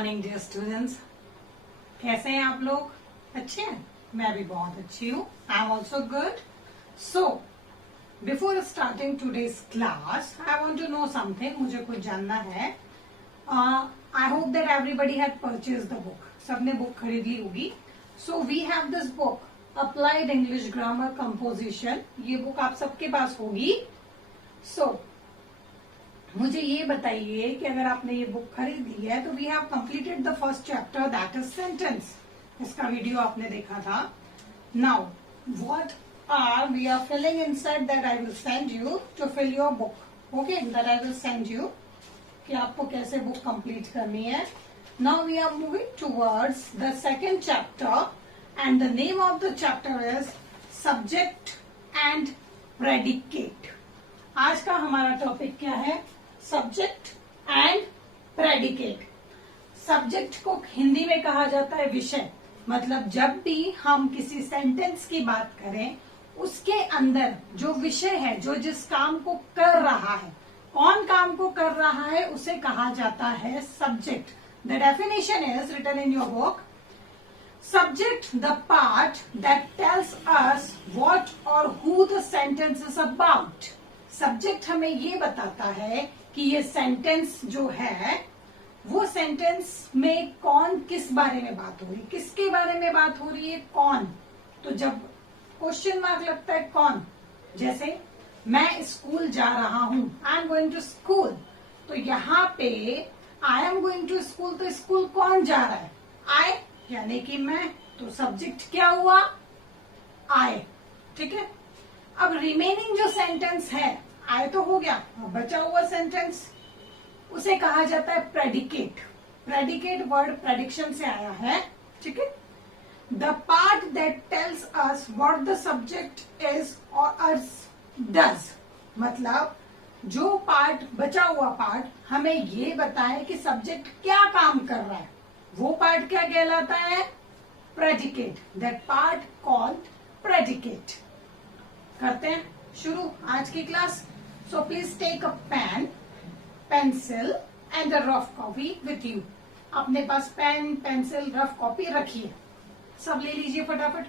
Morning dear students, कैसे हैं आप लोग? अच्छे हैं? मैं भी बहुत अच्छी हूँ. I am also good. So before starting today's class I want to know something. मुझे कुछ जानना है. I hope that everybody had purchase the book. सबने बुक खरीद ली होगी. So we have this book applied English grammar composition. ये book आप सबके पास होगी. सो मुझे ये बताइए कि अगर आपने ये बुक खरीद ली है तो we have completed the first chapter that is sentence. इसका वीडियो आपने देखा था. Now what are we are filling inside that I will send you to fill your book. Okay, that I will send you कि आपको कैसे book complete करनी है. Now we are moving towards the second chapter and the name of the chapter is subject and predicate. आज का हमारा topic क्या है? Subject and predicate. सब्जेक्ट को हिंदी में कहा जाता है विषय. मतलब जब भी हम किसी सेंटेंस की बात करें उसके अंदर जो विषय है, जो जिस काम को कर रहा है, कौन काम को कर रहा है, उसे कहा जाता है subject. The definition is written in your book. Subject, the part that tells us what or who the sentence is about. Subject हमें ये बताता है कि ये सेंटेंस जो है वो सेंटेंस में कौन किस बारे में बात हो रही है, किसके बारे में बात हो रही है, कौन. तो जब क्वेश्चन मार्क लगता है कौन, जैसे मैं स्कूल जा रहा हूं, I am going to school, तो यहाँ पे I am going to school, तो स्कूल कौन जा रहा है? आई यानी कि मैं. तो सब्जेक्ट क्या हुआ? आई. ठीक है. अब रिमेनिंग जो सेंटेंस है, आई तो हो गया, अब बचा हुआ सेंटेंस उसे कहा जाता है प्रेडिकेट. प्रेडिकेट वर्ड प्रेडिक्शन से आया है. ठीक है. The part that tells us what the subject is और डज. मतलब जो पार्ट, बचा हुआ पार्ट हमें ये बताए कि सब्जेक्ट क्या काम कर रहा है, वो पार्ट क्या कहलाता है? Predicate. That part called predicate. करते हैं शुरू आज की class. So please take a pen, pencil and a rough copy with you. अपने पास पेन, पेंसिल, रफ कॉपी रखिए. सब ले लीजिए फटाफट,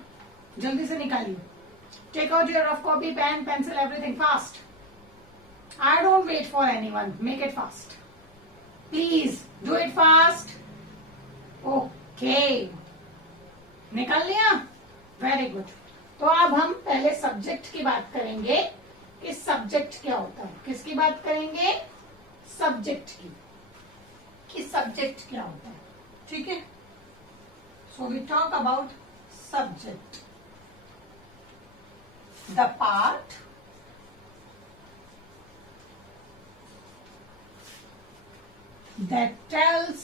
जल्दी से निकालिए. Take out your rough copy, pen, pencil, everything fast. I don't wait for anyone, make it fast. Please do it fast. Okay, निकाल लिया? Very good. तो अब हम पहले सब्जेक्ट की बात करेंगे कि सब्जेक्ट क्या होता है. किसकी बात करेंगे? सब्जेक्ट की, कि सब्जेक्ट क्या होता है. ठीक है. So we talk about subject. The part that tells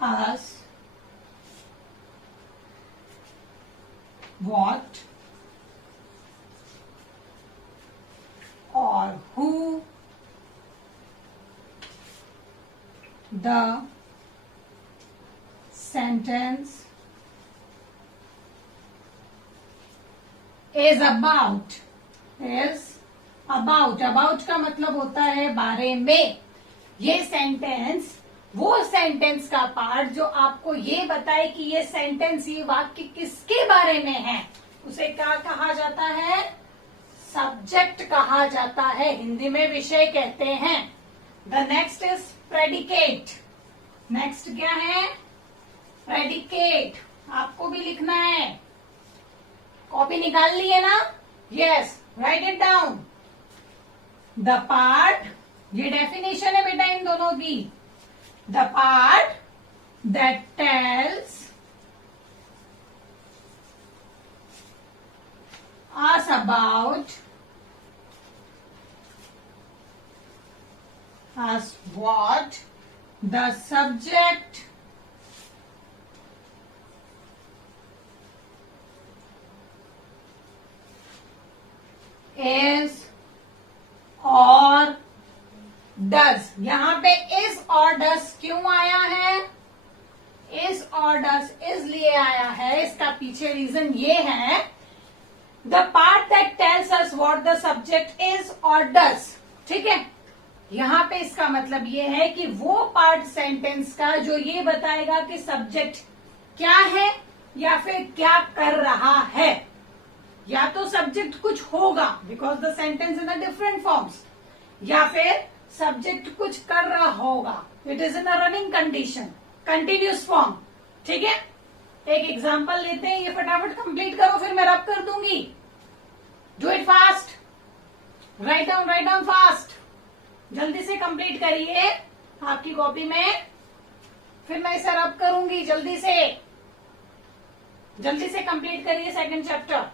us what or who the sentence is about. About का मतलब होता है बारे में. ये सेंटेंस, वो सेंटेंस का पार्ट जो आपको ये बताए कि ये सेंटेंस, ये वाक्य किसके बारे में है, उसे क्या कहा जाता है? सब्जेक्ट कहा जाता है. हिंदी में विषय कहते हैं. The next is predicate. Next क्या है? प्रेडिकेट. आपको भी लिखना है. कॉपी निकाल ली है ना? Yes, right it down. The part, ये डेफिनेशन है बेटा इन दोनों की. The part that tells us about us what the subject is और डज. यहां पे इज और डज क्यों आया है? इज और डज इसलिए आया है, इसका पीछे रीजन ये है, the part that tells us what the subject is और डज. ठीक है, यहां पे इसका मतलब ये है कि वो पार्ट सेंटेंस का जो ये बताएगा कि सब्जेक्ट क्या है या फिर क्या कर रहा है। या तो सब्जेक्ट कुछ होगा because the sentence in the different forms, या फिर सब्जेक्ट कुछ कर रहा होगा, it is in a running condition, continuous form. ठीक है, एक एग्जाम्पल लेते हैं, ये फटाफट कंप्लीट करो फिर मैं रब कर दूंगी। Do it fast, write down fast, जल्दी से कंप्लीट करिए आपकी कॉपी में, फिर मैं इसे रब करूंगी। जल्दी से कंप्लीट करिए सेकंड चैप्टर।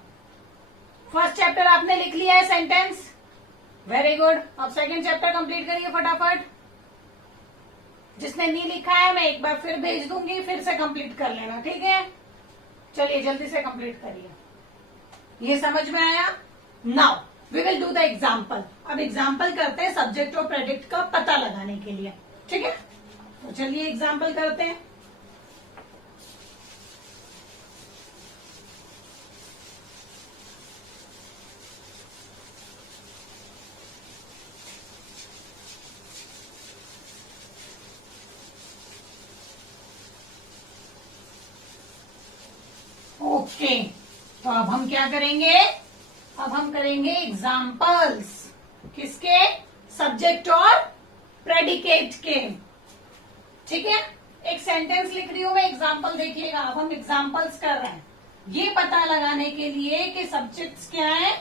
फर्स्ट चैप्टर आपने लिख लिया है सेंटेंस, वेरी गुड। अब सेकंड चैप्टर कंप्लीट करिए फटाफट। जिसने नहीं लिखा है मैं एक बार फिर भेज दूंगी, फिर से कंप्लीट कर लेना, ठीक है। चलिए जल्दी से कंप्लीट करिए। ये समझ में आया? Now we will do the example. अब एग्जाम्पल करते हैं सब्जेक्ट और प्रेडिक्ट का पता लगाने के लिए, ठीक है। तो चलिए एग्जाम्पल करते हैं। ओके, तो अब हम क्या करेंगे? अब हम करेंगे एग्जाम्पल्स। किसके? सब्जेक्ट और प्रेडिकेट के, ठीक है। एक सेंटेंस लिख रही हूं मैं, एग्जाम्पल देखिएगा। अब हम एग्जाम्पल्स कर रहे हैं ये पता लगाने के लिए कि सब्जेक्ट्स क्या है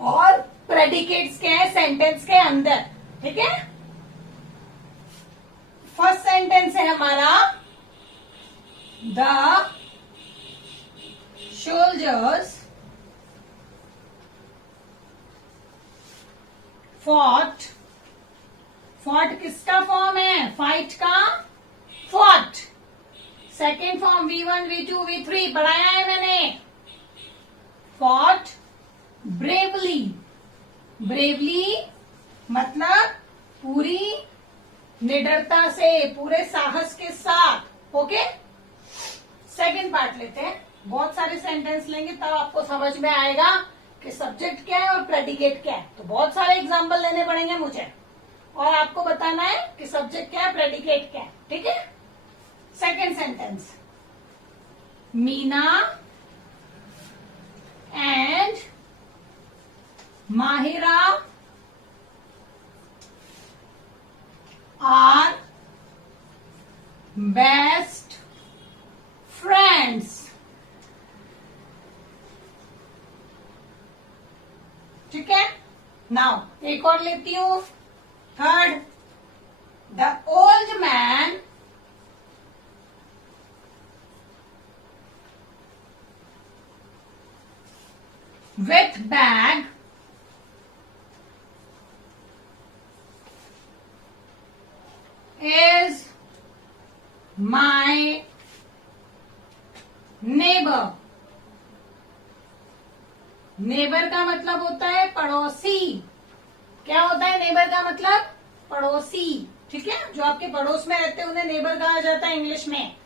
और प्रेडिकेट्स क्या है सेंटेंस के अंदर, ठीक है। फर्स्ट सेंटेंस है हमारा, द soldiers fought। fought किसका फॉर्म है? फाइट का fought। Second form V1, V2, V3 पढ़ाया है मैंने। fought bravely। bravely मतलब पूरी निडरता से, पूरे साहस के साथ, ओके। सेकेंड पार्ट लेते हैं। बहुत सारे सेंटेंस लेंगे तब आपको समझ में आएगा कि सब्जेक्ट क्या है और प्रेडिकेट क्या है। तो बहुत सारे एग्जाम्पल लेने पड़ेंगे मुझे और आपको बताना है कि सब्जेक्ट क्या है, प्रेडिकेट क्या है, ठीक है। Second sentence, Meena and Mahira are best friends. ठीक है। नाउ एक और लेती हूं, third, the old man with bag is my neighbour. Neighbour का मतलब होता है पड़ोसी। क्या होता है नेबर का मतलब? पड़ोसी, ठीक है। जो आपके पड़ोस में रहते हैं उन्हें नेबर कहा जाता है इंग्लिश में,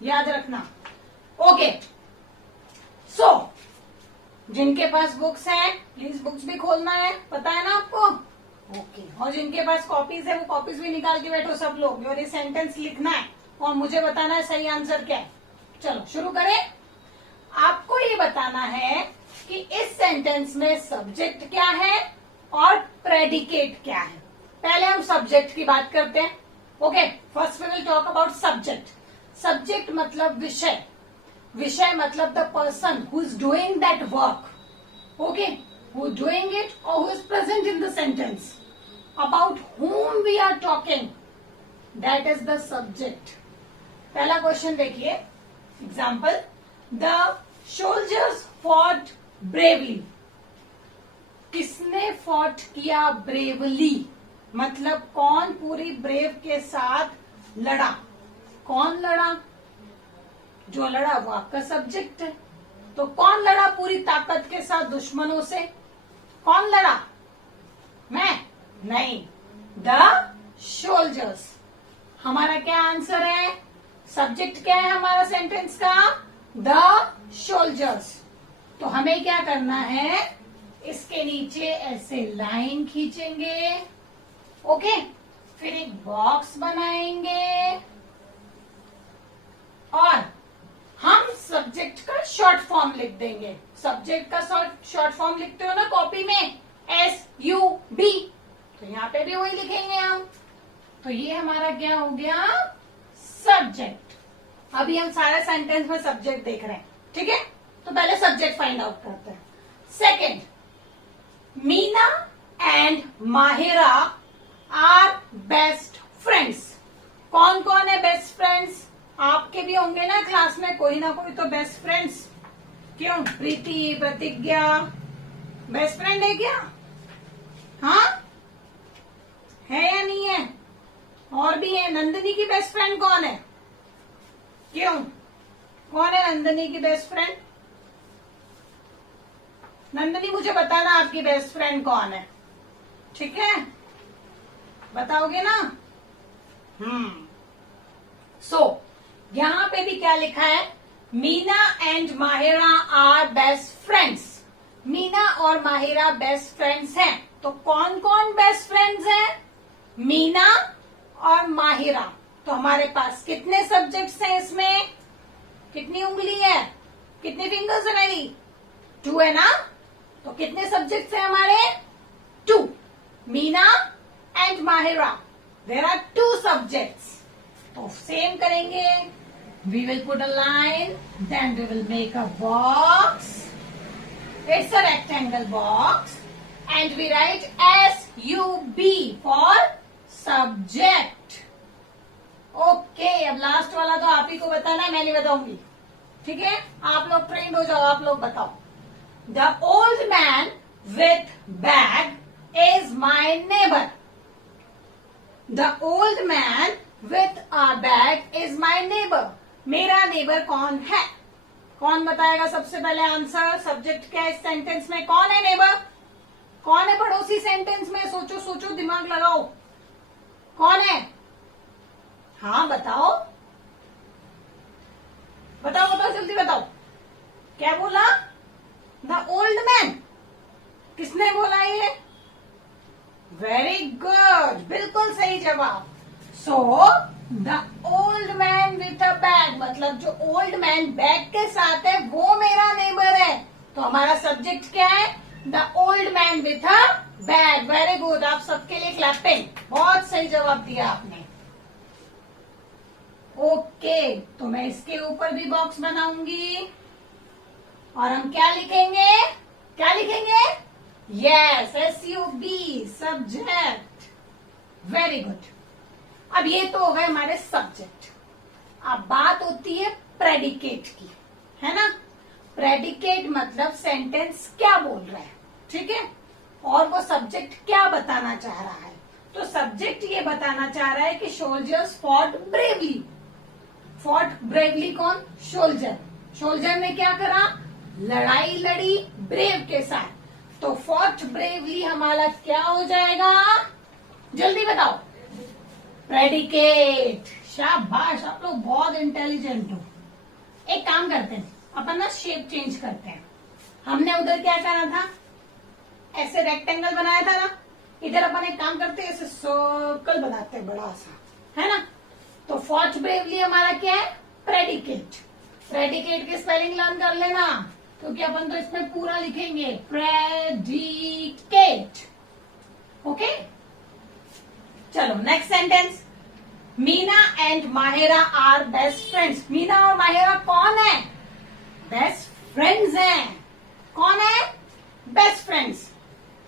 याद रखना। ओके, सो जिनके पास बुक्स हैं प्लीज बुक्स भी खोलना है, पता है ना आपको? ओके, और जिनके पास कॉपीज है वो कॉपीज भी निकाल के बैठो सब लोग, और ये सेंटेंस लिखना है और मुझे बताना है सही आंसर क्या है। चलो शुरू करें। आपको ये बताना है कि इस सेंटेंस में सब्जेक्ट क्या है और प्रेडिकेट क्या है। पहले हम सब्जेक्ट की बात करते हैं। Okay, first we will talk about subject. Subject मतलब विषय, विषय मतलब the person who is doing that work, okay, who is doing it और who is present in the sentence, about whom we are talking, that is the subject. पहला question देखिए, example, the soldiers fought bravely. किसने fought किया bravely? मतलब कौन पूरी brave के साथ लड़ा? कौन लड़ा? जो लड़ा वो आपका सब्जेक्ट है। तो कौन लड़ा पूरी ताकत के साथ दुश्मनों से? कौन लड़ा? मैं नहीं, द सोल्जर्स। हमारा क्या आंसर है? सब्जेक्ट क्या है हमारा सेंटेंस का? The soldiers. तो हमें क्या करना है, इसके नीचे ऐसे लाइन खींचेंगे, ओके, फिर एक बॉक्स बनाएंगे और हम सब्जेक्ट का शॉर्ट फॉर्म लिख देंगे। सब्जेक्ट का शॉर्ट फॉर्म लिखते हो ना कॉपी में, SUB, तो यहाँ पे भी वही लिखेंगे हम। तो ये हमारा क्या हो गया, सब्जेक्ट। अभी हम सारे सेंटेंस में सब्जेक्ट देख रहे हैं, ठीक है। तो पहले सब्जेक्ट फाइंड आउट करते हैं। Second, Meena and Mahira are best friends. कौन कौन है बेस्ट फ्रेंड्स? आपके भी होंगे ना क्लास में कोई ना कोई तो बेस्ट फ्रेंड्स। क्यों, प्रीति, प्रतिज्ञा बेस्ट फ्रेंड है क्या? हाँ है या नहीं है? और भी है। नंदिनी की बेस्ट फ्रेंड कौन है? क्यों, कौन है नंदिनी की बेस्ट फ्रेंड? नंदिनी मुझे बताना आपकी बेस्ट फ्रेंड कौन है, ठीक है, बताओगे ना? सो यहां पे भी क्या लिखा है, Meena and Mahira are best friends. Meena और माहिरा बेस्ट फ्रेंड्स हैं। तो कौन कौन बेस्ट फ्रेंड्स हैं? मीना और माहिरा। तो हमारे पास कितने सब्जेक्ट्स हैं इसमें? कितनी उंगली है, कितनी फिंगर्स है मेरी? 2 है ना। तो कितने सब्जेक्ट्स हैं हमारे? 2। Meena and Mahira, there are 2 subjects. तो सेम करेंगे, we will put a line, then we will make a box. It's a rectangle box and we write SUB for subject. Okay, अब लास्ट वाला तो आप ही को बताना है, मैं नहीं बताऊंगी, ठीक है। आप लोग ट्रेंड हो जाओ, आप लोग बताओ। The old man with bag is my neighbour. The old man with a bag is my neighbour. मेरा नेबर कौन है? कौन बताएगा सबसे पहले आंसर? सब्जेक्ट क्या है इस सेंटेंस में? कौन है नेबर? कौन है पड़ोसी सेंटेंस में? सोचो सोचो, दिमाग लगाओ, कौन है? हाँ बताओ बताओ बताओ, जल्दी बताओ। क्या बोला? The old man. किसने बोला ये? वेरी गुड, बिल्कुल सही जवाब। So the old man with a bag, मतलब जो ओल्ड मैन बैग के साथ है वो मेरा नेबर है। तो हमारा सब्जेक्ट क्या है? The old man with a bag. Very good, आप सबके लिए क्लैपिंग, बहुत सही जवाब दिया आपने। ओके, तो मैं इसके ऊपर भी बॉक्स बनाऊंगी और हम क्या लिखेंगे? क्या लिखेंगे? Yes, SUB, subject. Very good. अब ये तो हो गए हमारे सब्जेक्ट। अब बात होती है प्रेडिकेट की, है ना। प्रेडिकेट मतलब सेंटेंस क्या बोल रहा है, ठीक है, और वो सब्जेक्ट क्या बताना चाह रहा है। तो सब्जेक्ट ये बताना चाह रहा है कि soldiers fought bravely. Fought bravely कौन? सोल्जर। सोल्जर ने क्या करा? लड़ाई लड़ी ब्रेव के साथ। तो फॉट ब्रेवली हमारा क्या हो जाएगा? जल्दी बताओ। प्रेडिकेट। शाबाश, आप लोग बहुत इंटेलिजेंट हो। एक काम करते हैं, अपन ना शेप चेंज करते हैं। हमने उधर क्या करा था? ऐसे रेक्टेंगल बनाया था ना। इधर अपन एक काम करते हैं, ऐसे सर्कल बनाते हैं बड़ा सा, है ना। तो फॉट ब्रेवली हमारा क्या है? प्रेडिकेट। प्रेडिकेट की स्पेलिंग लर्न कर लेना, क्योंकि अपन तो इसमें पूरा लिखेंगे, प्रेडिकेट। ओके, चलो next sentence. Meena and Mahira are best friends. Meena और माहिरा कौन है? बेस्ट फ्रेंड्स हैं। कौन है? Best friends.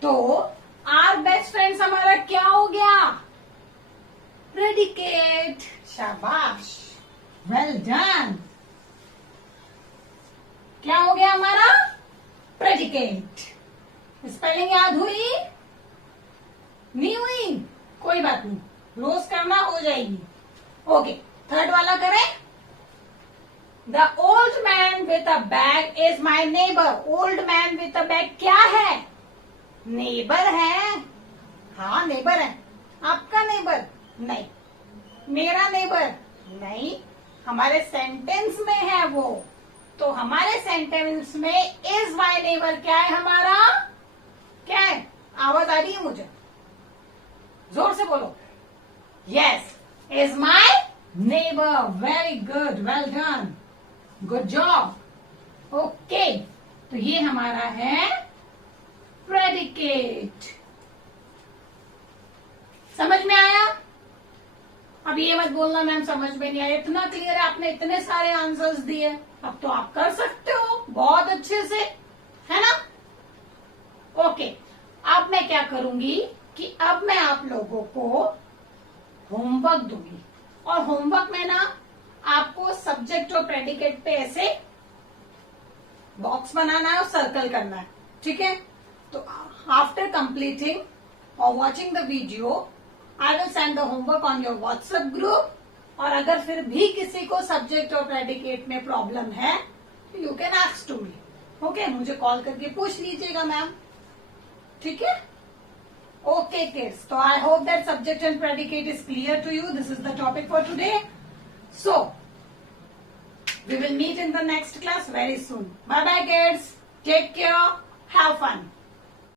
तो आर बेस्ट फ्रेंड्स हमारा क्या हो गया? प्रेडिकेट। शाबाश, वेल डन। क्या हो गया हमारा? प्रेडिकेट। स्पेलिंग याद हुई? नहीं हुई? कोई बात नहीं, रोज करना, हो जाएगी। ओके, थर्ड वाला करें। The old man with a bag is my neighbour. Old man with a bag क्या है? नेबर है। हाँ नेबर है। आपका नेबर नहीं, मेरा नेबर नहीं, हमारे सेंटेंस में है वो। तो हमारे सेंटेंस में इज माई नेबर क्या है हमारा? क्या है? आवाज आ रही है मुझे? जोर से बोलो। Yes, is my neighbor. Very good. Well done. Good job. Okay. तो ये हमारा है predicate. समझ में आया? अब ये मत बोलना मैम समझ में नहीं आया. इतना क्लियर है, आपने इतने सारे आंसर्स दिए. अब तो आप कर सकते हो बहुत अच्छे से, है ना? ओके. अब मैं क्या करूंगी कि अब मैं आप लोगों को होमवर्क दूंगी. और होमवर्क में ना आपको सब्जेक्ट और प्रेडिकेट पे ऐसे बॉक्स बनाना है और सर्कल करना है. ठीक है? तो आफ्टर कंप्लीटिंग और watching the video I will send the homework on your WhatsApp group. और अगर फिर भी किसी को सब्जेक्ट और प्रेडिकेट में प्रॉब्लम है तो you can ask to me. Okay, मुझे कॉल करके पूछ लीजिएगा मैम. ठीक है? Okay, kids. So I hope that subject and predicate is clear to you. This is the topic for today. So we will meet in the next class very soon. Bye bye, kids. Take care. Have fun.